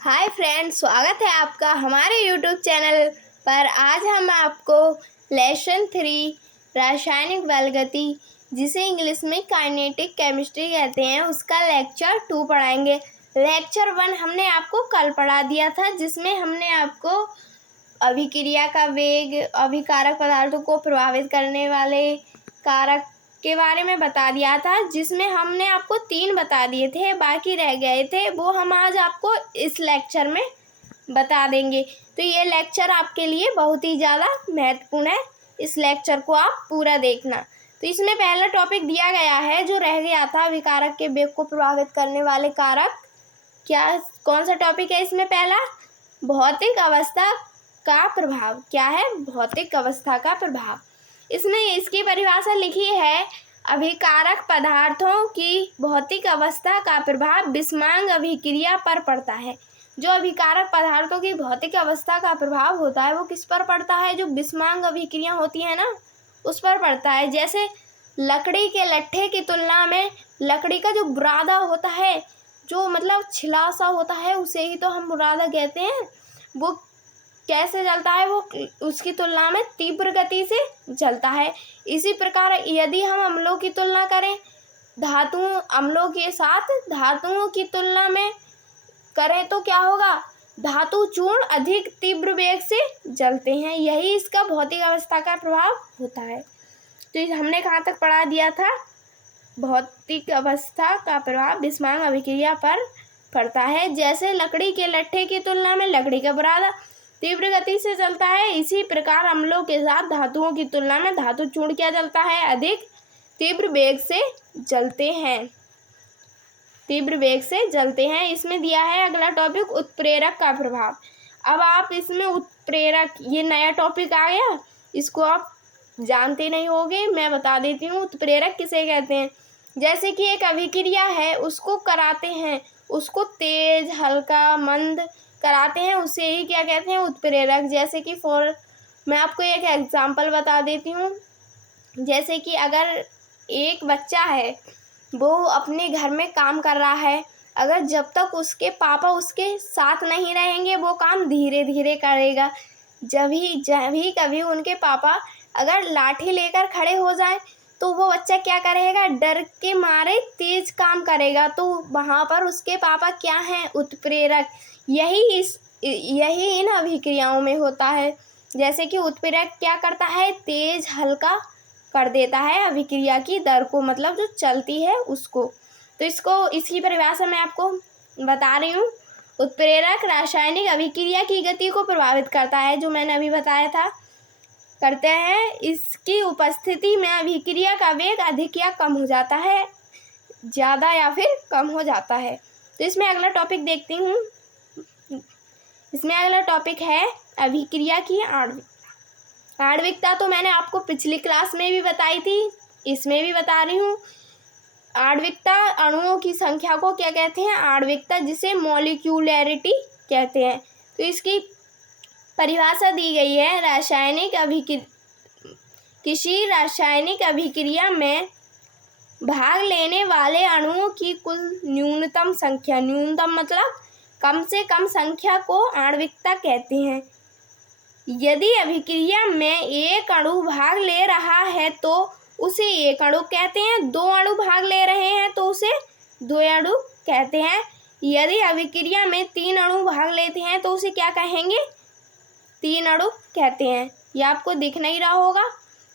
Hi friends, स्वागत है आपका हमारे यूट्यूब चैनल पर। आज हम आपको लेसन 3 रासायनिक बल गति, जिसे इंग्लिश में काइनेटिक केमिस्ट्री कहते हैं, उसका लेक्चर 2 पढ़ाएंगे। लेक्चर 1 हमने आपको कल पढ़ा दिया था, जिसमें हमने आपको अभिक्रिया का वेग, अभिकारक पदार्थों को प्रभावित करने वाले कारक के बारे में बता दिया था, जिसमें हमने आपको 3 बता दिए थे, बाकी रह गए थे, वो हम आज आपको इस लेक्चर में बता देंगे। तो ये लेक्चर आपके लिए बहुत ही ज़्यादा महत्वपूर्ण है, इस लेक्चर को आप पूरा देखना। तो इसमें पहला टॉपिक दिया गया है जो रह गया था, अभिकारक के वेग को प्रभावित करने वाले कारक। कौन सा टॉपिक है इसमें? पहला, भौतिक अवस्था का प्रभाव। क्या है? भौतिक अवस्था का प्रभाव। इसमें इसकी परिभाषा लिखी है, अभिकारक पदार्थों की भौतिक अवस्था का प्रभाव विषमांग अभिक्रिया पर पड़ता है। जो अभिकारक पदार्थों की भौतिक अवस्था का प्रभाव होता है वो किस पर पड़ता है? जो विषमांग अभिक्रिया होती है ना, उस पर पड़ता है। जैसे लकड़ी के लट्ठे की तुलना में लकड़ी का जो बुरादा होता है, जो मतलब छिला सा होता है, उसे ही तो हम बुरादा कहते हैं, वो कैसे जलता है? वो उसकी तुलना में तीव्र गति से जलता है। इसी प्रकार यदि हम अम्लों की तुलना करें, अम्लों के साथ धातुओं की तुलना में करें तो क्या होगा? धातु चूर्ण अधिक तीव्र वेग से जलते हैं। यही इसका भौतिक अवस्था का प्रभाव होता है। तो हमने कहाँ तक पढ़ा दिया था? भौतिक अवस्था का प्रभाव विषमांग अभिक्रिया पर पड़ता है। जैसे लकड़ी के लट्ठे की तुलना में लकड़ी का बुरादा तीव्र गति से जलता है, इसी प्रकार अम्लों के साथ धातुओं की तुलना में धातु चूर्ण क्या जलता है? अधिक तीव्र वेग से जलते हैं। तीव्र वेग से जलते हैं। इसमें दिया है अगला टॉपिक, उत्प्रेरक का प्रभाव। अब आप इसमें उत्प्रेरक, ये नया टॉपिक आ गया, इसको आप जानते नहीं होगे, मैं बता देती हूँ। उत्प्रेरक किसे कहते हैं? जैसे कि एक अभिक्रिया है, उसको कराते हैं, उसको तेज, हल्का, मंद कराते हैं, उसे ही क्या कहते हैं? उत्प्रेरक। जैसे कि मैं आपको एक एग्जांपल बता देती हूँ। जैसे कि अगर एक बच्चा है, वो अपने घर में काम कर रहा है, अगर जब तक उसके पापा उसके साथ नहीं रहेंगे, वो काम धीरे धीरे करेगा। जब ही कभी उनके पापा अगर लाठी लेकर खड़े हो जाए, तो वो बच्चा क्या करेगा? डर के मारे तेज काम करेगा। तो वहाँ पर उसके पापा क्या हैं? उत्प्रेरक। यही इन अभिक्रियाओं में होता है। जैसे कि उत्प्रेरक क्या करता है? तेज हल्का कर देता है अभिक्रिया की दर को, मतलब जो चलती है उसको। तो इसकी परिभाषा मैं आपको बता रही हूँ। उत्प्रेरक रासायनिक अभिक्रिया की गति को प्रभावित करता है, जो मैंने अभी बताया था, करते हैं। इसकी उपस्थिति में अभिक्रिया का वेग अधिक या कम हो जाता है, ज़्यादा या फिर कम हो जाता है। तो इसमें अगला टॉपिक देखती हूँ। इसमें अगला टॉपिक है अभिक्रिया की आणविकता। आणविकता तो मैंने आपको पिछली क्लास में भी बताई थी, इसमें भी बता रही हूँ। आणविकता, अणुओं की संख्या को क्या कहते हैं? आणविकता, जिसे मॉलिक्यूलैरिटी कहते हैं। तो इसकी परिभाषा दी गई है, किसी रासायनिक अभिक्रिया में भाग लेने वाले अणुओं की कुल न्यूनतम संख्या, न्यूनतम मतलब कम से कम संख्या को आणविकता कहते हैं। यदि अभिक्रिया में एक अणु भाग ले रहा है तो उसे एक अणु कहते हैं। 2 अणु भाग ले रहे हैं तो उसे 2 अणु कहते हैं। यदि अभिक्रिया में 3 अणु भाग लेते हैं तो उसे क्या कहेंगे? 3 अणु कहते हैं। ये आपको दिख नहीं रहा होगा,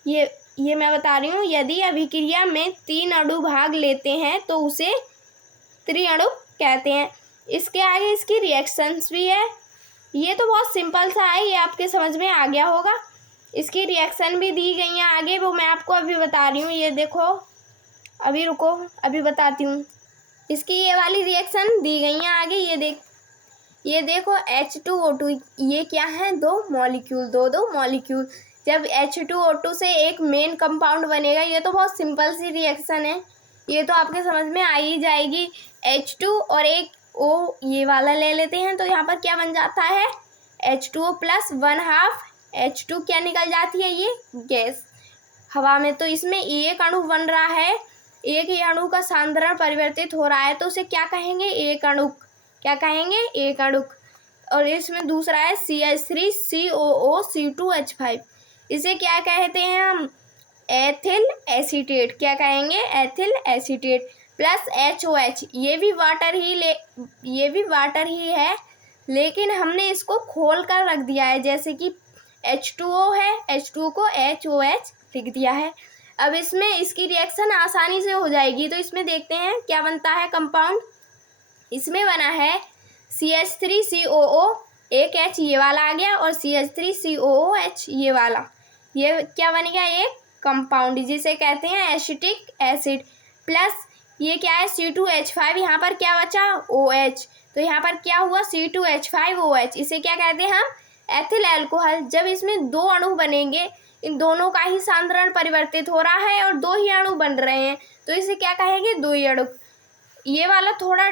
ये मैं बता रही हूँ। यदि अभिक्रिया में 3 अणु भाग लेते हैं तो उसे त्रिअणु कहते हैं। इसके आगे इसकी रिएक्शंस भी है। ये तो बहुत सिंपल सा है, ये आपके समझ में आ गया होगा। इसकी रिएक्शन भी दी गई हैं आगे, वो मैं आपको अभी बता रही हूँ। ये देखो, अभी रुको, अभी बताती हूँ। इसकी ये वाली रिएक्शन दी गई हैं आगे। ये देखो H2O2, ये क्या है? 2 मॉलिक्यूल, दो मॉलिक्यूल। जब H2O2 से एक मेन कंपाउंड बनेगा, ये तो बहुत सिंपल सी रिएक्शन है, ये तो आपके समझ में आ ही जाएगी। H2 और एक O ये वाला ले लेते हैं, तो यहाँ पर क्या बन जाता है? H2O प्लस 1/2 H2 क्या निकल जाती है? ये गैस हवा में। तो इसमें एक अणु बन रहा है, एक ही अणु का सांद्रण परिवर्तित हो रहा है, तो उसे क्या कहेंगे? एक अणु क्या कहेंगे, एक अणु। और इसमें दूसरा है CH3COO C2H5, इसे क्या कहते हैं हम, एथिल एसीटेट। क्या कहेंगे, एथिल एसीटेट। प्लस HOH, ये भी वाटर ही है, लेकिन हमने इसको खोल कर रख दिया है, जैसे कि H2O है, H2O को HOH लिख दिया है। अब इसमें इसकी रिएक्शन आसानी से हो जाएगी, तो इसमें देखते हैं क्या बनता है कंपाउंड। इसमें बना है CH3COO, एक H ये वाला आ गया, और CH3COOH ये वाला, ये क्या बन गया, एक कंपाउंड जिसे कहते हैं एसिटिक एसिड। प्लस ये क्या है, C2H5, यहाँ पर क्या बचा, OH, तो यहाँ पर क्या हुआ, C2H5OH, इसे क्या कहते हैं हम, एथिल अल्कोहल। जब इसमें दो अणु बनेंगे, इन दोनों का ही सांद्रण परिवर्तित हो रहा है और दो ही अणु बन रहे हैं, तो इसे क्या कहेंगे, दो ही अणु। ये वाला थोड़ा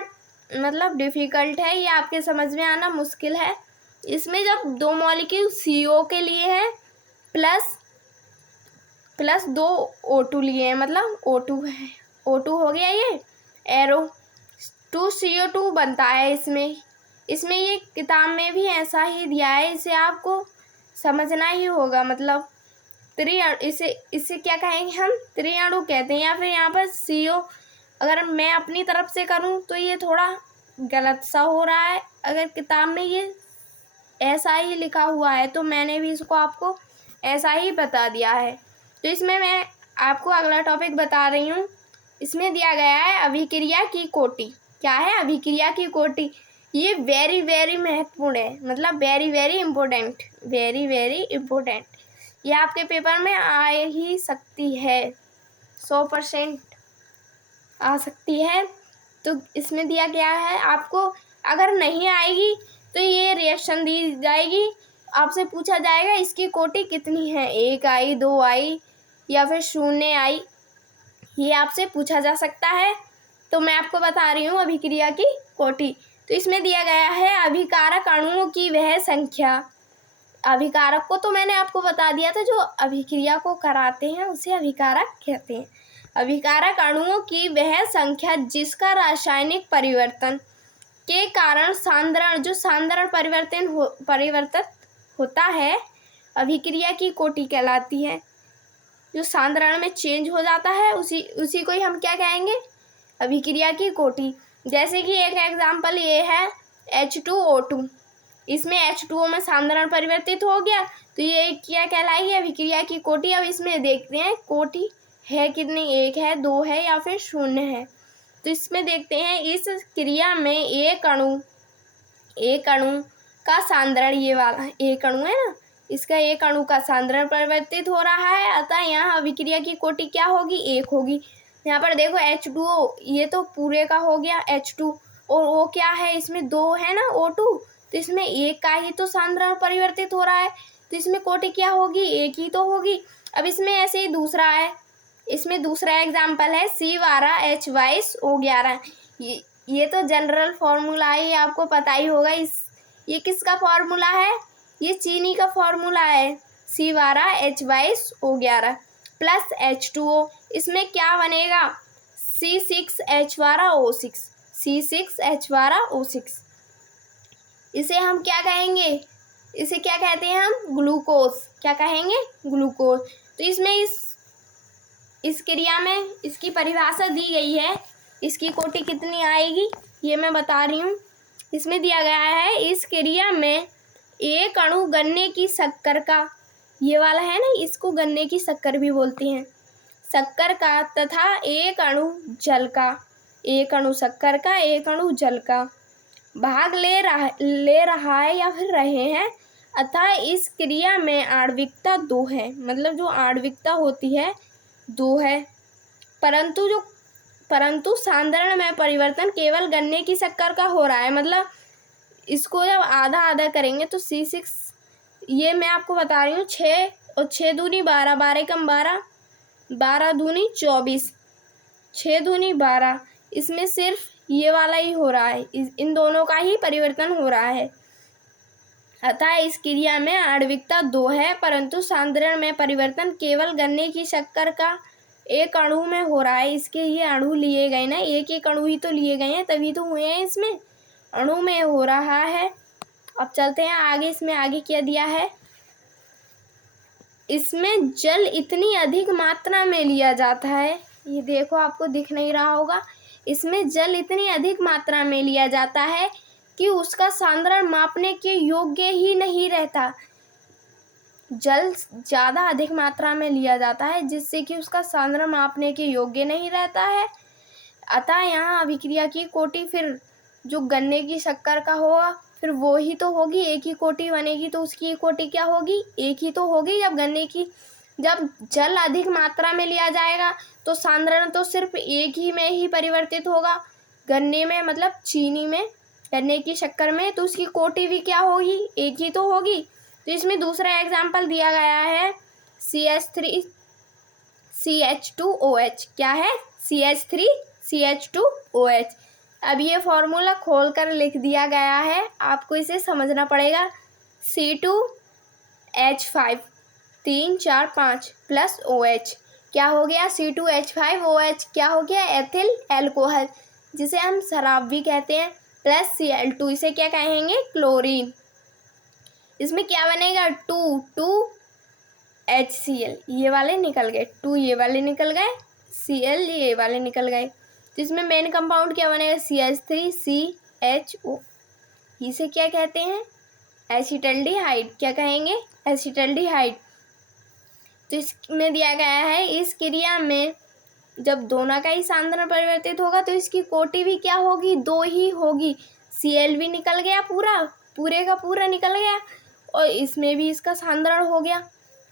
मतलब डिफ़िकल्ट है, ये आपके समझ में आना मुश्किल है। इसमें जब दो मॉलिक्यूल CO के लिए हैं, प्लस दो O2 लिए हैं, मतलब O2 है, O2 हो गया ये एरो, 2CO2 बनता है इसमें ये किताब में भी ऐसा ही दिया है, इसे आपको समझना ही होगा। मतलब इसे क्या कहेंगे हम, त्रिअणु कहते हैं। या फिर यहाँ पर CO अगर मैं अपनी तरफ से करूँ तो ये थोड़ा गलत सा हो रहा है, अगर किताब में ये ऐसा ही लिखा हुआ है तो मैंने भी इसको आपको ऐसा ही बता दिया है। तो इसमें मैं आपको अगला टॉपिक बता रही हूँ। इसमें दिया गया है अभिक्रिया की कोटि। क्या है, अभिक्रिया की कोटि। ये वेरी वेरी महत्वपूर्ण है, मतलब very very important, very very important. ये आपके पेपर में आ ही सकती है, 100% आ सकती है। तो इसमें दिया गया है, आपको अगर नहीं आएगी तो ये रिएक्शन दी जाएगी, आपसे पूछा जाएगा इसकी कोटि कितनी है, 1 आई, 2 आई या फिर 0 आई, ये आपसे पूछा जा सकता है। तो मैं आपको बता रही हूँ अभिक्रिया की कोटि। तो इसमें दिया गया है अभिकारक अणुओं की वह संख्या। अभिकारक को तो मैंने आपको बता दिया था, जो अभिक्रिया को कराते हैं उसे अभिकारक कहते हैं। अभिकारक अणुओं की वह संख्या जिसका रासायनिक परिवर्तन के कारण सांद्रण परिवर्तित होता है, अभिक्रिया की कोटि कहलाती है। जो सांद्रण में चेंज हो जाता है उसी को ही हम क्या कहेंगे, अभिक्रिया की कोटि। जैसे कि एक एग्जांपल ये है H2O2, इसमें H2O में सांद्रण परिवर्तित हो गया, तो ये क्या कहलाएगी, अभिक्रिया की कोटि। अब इसमें देखते हैं कोटि है कितनी, 1 है, 2 है या फिर 0 है। तो इसमें देखते हैं इस क्रिया में एक अणु का सांद्रण, ये वाला एक अणु है ना, इसका एक अणु का सांद्रण परिवर्तित हो रहा है, अतः यहाँ अभिक्रिया की कोटि क्या होगी, 1 होगी। यहाँ पर देखो H2O, ये तो पूरे का हो गया H2, और वो क्या है, इसमें 2 है ना O2, तो इसमें 1 का ही तो सांद्रण परिवर्तित हो रहा है, तो इसमें कोटि क्या होगी, 1 ही तो होगी। अब इसमें ऐसे ही दूसरा है, इसमें दूसरा एग्जाम्पल है C12H22O11। ये तो जनरल फॉर्मूला है, ये आपको पता ही होगा। ये किसका फॉर्मूला है, ये चीनी का फॉर्मूला है, C12H22O11 प्लस H2O। इसमें क्या बनेगा, C6H12O6, C6H12O6। इसे हम क्या कहेंगे, इसे क्या कहते हैं हम, ग्लूकोज। क्या कहेंगे, ग्लूकोज। तो इसमें इस क्रिया में इसकी परिभाषा दी गई है, इसकी कोटि कितनी आएगी ये मैं बता रही हूँ। इसमें दिया गया है इस क्रिया में एक अणु गन्ने की शक्कर का, ये वाला है ना, इसको गन्ने की शक्कर भी बोलते हैं, शक्कर का, तथा एक अणु जल का, एक अणु शक्कर का, एक अणु जल का भाग ले रहा है या फिर रहे हैं, अतः इस क्रिया में आणविकता 2 है, मतलब जो आणविकता होती है 2 है, परंतु सांद्रण में परिवर्तन केवल गन्ने की शक्कर का हो रहा है। मतलब इसको जब आधा आधा करेंगे तो C6, ये मैं आपको बता रही हूँ, 6 और 6 दूनी 12, 12 एकम 12, 12 दूनी 24, 6 दूनी 12, इसमें सिर्फ ये वाला ही हो रहा है, इन दोनों का ही परिवर्तन हो रहा है, अतः इस क्रिया में आणविकता 2 है, परंतु सांद्रण में परिवर्तन केवल गन्ने की शक्कर का एक अणु में हो रहा है। इसके ये अणु लिए गए ना, एक एक अणु ही तो लिए गए हैं, तभी तो हुए हैं इसमें, अणु में हो रहा है। अब चलते हैं आगे, इसमें आगे क्या दिया है। इसमें जल इतनी अधिक मात्रा में लिया जाता है, ये देखो आपको दिख नहीं रहा होगा, इसमें जल इतनी अधिक मात्रा में लिया जाता है कि उसका सांद्रण मापने के योग्य ही नहीं रहता। जल ज़्यादा अधिक मात्रा में लिया जाता है जिससे कि उसका सांद्रण मापने के योग्य नहीं रहता है। अतः यहाँ अभिक्रिया की कोटि फिर जो गन्ने की शक्कर का होगा फिर वो ही तो होगी, एक ही कोटि बनेगी तो उसकी कोटि क्या होगी, एक ही तो होगी। जब जल अधिक मात्रा में लिया जाएगा तो सांद्रण तो सिर्फ एक ही में ही परिवर्तित होगा, गन्ने में मतलब चीनी में, गन्ने की शक्कर में, तो उसकी कोटि भी क्या होगी, एक ही तो होगी। तो इसमें दूसरा एग्जाम्पल दिया गया है CH3CH2OH। क्या है, CH3CH2OH। अब ये फॉर्मूला खोलकर लिख दिया गया है, आपको इसे समझना पड़ेगा। C2H5 3 4 5 प्लस OH क्या हो गया, C2H5OH क्या हो गया, एथिल एल्कोहल, जिसे हम शराब भी कहते हैं, प्लस Cl2, इसे क्या कहेंगे, क्लोरीन। इसमें क्या बनेगा, 2HCl, ये वाले निकल गए, 2 ये वाले निकल गए, Cl ये वाले निकल गए। तो इसमें मेन कंपाउंड क्या बनेगा, CH3CHO, इसे क्या कहते हैं, एसिटल्डिहाइड, क्या कहेंगे, एसिटल्डिहाइड। तो इसमें दिया गया है इस क्रिया में जब दोनों का ही सांद्रण परिवर्तित होगा तो इसकी कोटि भी क्या होगी, 2 ही होगी। Cl भी निकल गया, पूरे का पूरा निकल गया, और इसमें भी इसका सांद्रण हो गया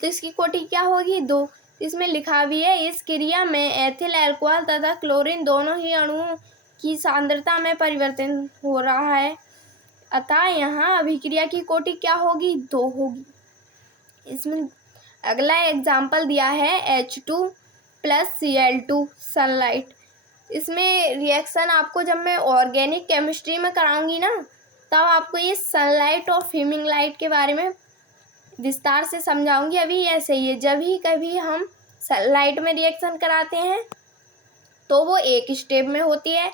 तो इसकी कोटि क्या होगी, 2। इसमें लिखा भी है इस क्रिया में एथिल अल्कोहल तथा क्लोरीन दोनों ही अणुओं की सांद्रता में परिवर्तन हो रहा है, अतः यहाँ अभिक्रिया की कोटि क्या होगी, 2 होगी। इसमें अगला एग्जाम्पल दिया है H2 प्लस Cl2 सनलाइट। इसमें रिएक्शन आपको जब मैं ऑर्गेनिक केमिस्ट्री में कराऊंगी ना तब आपको ये सनलाइट और फीमिंग लाइट के बारे में विस्तार से समझाऊंगी। अभी ऐसे ही है, जब ही कभी हम सनलाइट में रिएक्शन कराते हैं तो वो एक स्टेप में होती है,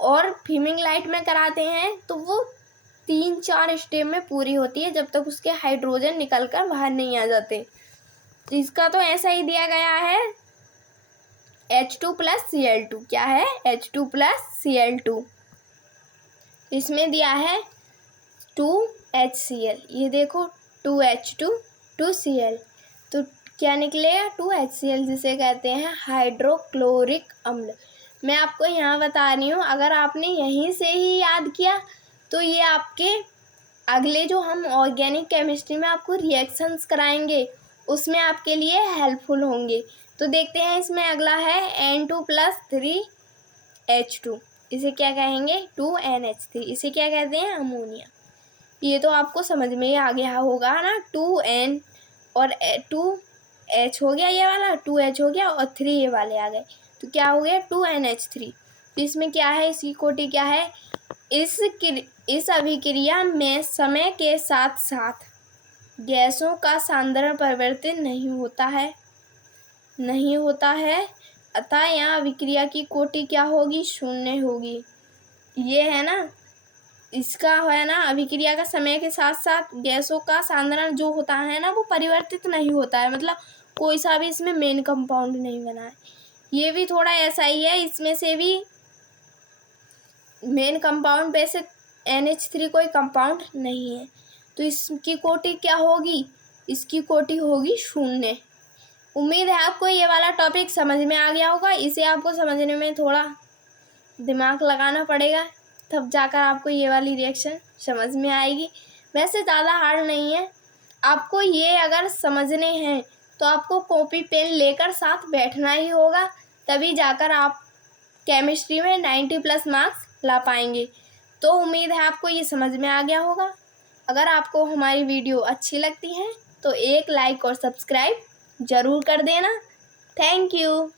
और फीमिंग लाइट में कराते हैं तो वो 3-4 स्टेप में पूरी होती है, जब तक उसके हाइड्रोजन निकल कर बाहर नहीं आ जाते। तो इसका तो ऐसा ही दिया गया है, H2 प्लस Cl2, क्या है, H2 प्लस Cl2। इसमें दिया है 2HCl, ये देखो 2H2 2Cl, तो क्या निकलेगा, 2HCl, जिसे कहते हैं हाइड्रोक्लोरिक अम्ल। मैं आपको यहाँ बता रही हूँ, अगर आपने यहीं से ही याद किया तो ये आपके अगले जो हम ऑर्गेनिक केमिस्ट्री में आपको रिएक्शंस कराएंगे उसमें आपके लिए हेल्पफुल होंगे। तो देखते हैं, इसमें अगला है N2 प्लस 3H2, इसे क्या कहेंगे, 2NH3, इसे क्या कहते हैं, अमोनिया। ये तो आपको समझ में आ गया होगा ना, 2N और 2H हो गया, ये वाला 2H हो गया, और 3 ये वाले आ गए, तो क्या हो गया, 2NH3। तो इसमें क्या है, इसकी कोटि क्या है, इस अभिक्रिया में समय के साथ साथ गैसों का सांद्रण परिवर्तन नहीं होता है, अतः यहाँ अभिक्रिया की कोटि क्या होगी, 0 होगी। ये है ना, इसका है ना, अभिक्रिया का समय के साथ साथ गैसों का सांद्रण जो होता है ना वो परिवर्तित नहीं होता है, मतलब कोई सा भी इसमें मेन कंपाउंड नहीं बना है। ये भी थोड़ा ऐसा ही है, इसमें से भी मेन कंपाउंड पे से NH3 कोई कंपाउंड नहीं है, तो इसकी कोटि क्या होगी, इसकी कोटि होगी 0। उम्मीद है आपको ये वाला टॉपिक समझ में आ गया होगा। इसे आपको समझने में थोड़ा दिमाग लगाना पड़ेगा, तब जाकर आपको ये वाली रिएक्शन समझ में आएगी। वैसे ज़्यादा हार्ड नहीं है, आपको ये अगर समझने हैं तो आपको कॉपी पेन लेकर साथ बैठना ही होगा, तभी जाकर आप केमिस्ट्री में 90+ मार्क्स ला पाएंगे। तो उम्मीद है आपको ये समझ में आ गया होगा। अगर आपको हमारी वीडियो अच्छी लगती है तो एक लाइक और सब्सक्राइब ज़रूर कर देना। Thank you.